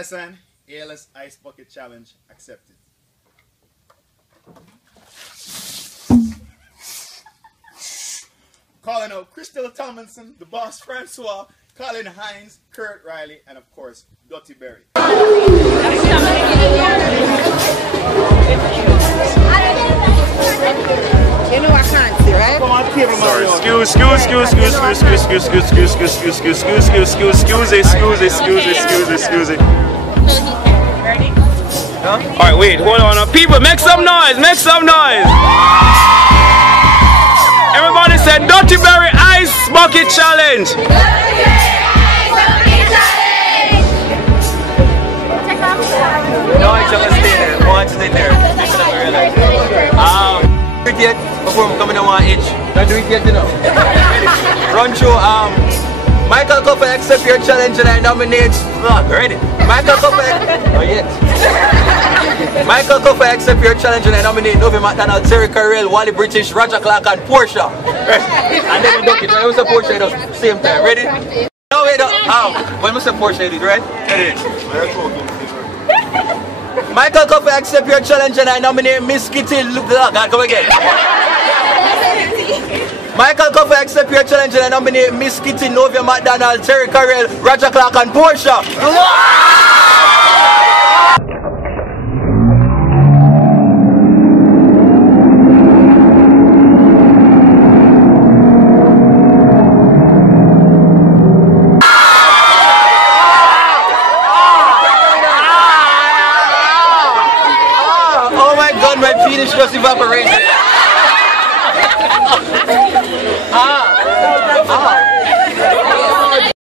Listen, ALS Ice Bucket Challenge accepted. Calling out Crystal Tomlinson, the boss Francois, Colin Hines, Kurt Riley, and of course, Duttyberry. You know I can't see, right? Sorry, excuse it. Alright, wait, hold on. People, make some noise, make some noise. Everybody said Duttyberry Ice Bucket Challenge. No, I just stay there. Go on, stay there. Before I'm coming to one itch. Don't do it yet, you know. Run through, Michael Copper, accept your challenge and I nominate. Ready? Michael Copper. Oh, yes. Michael Copper, accept your challenge and I nominate Novi McDonald, Terry Carrell, Wally British, Roger Clark, and Portia. And then we duck it. I was a Portia at the same time. Ready? No, wait, when we say Portia, it is right? Michael Copper, accept your challenge and I nominate Miss Kitty. Look, God, come again. Michael Copper, accept your challenge and I nominate Miss Kitty, Novia McDonald, Terry Carrell, Roger Clark, and Portia. Oh my God, my penis just evaporated.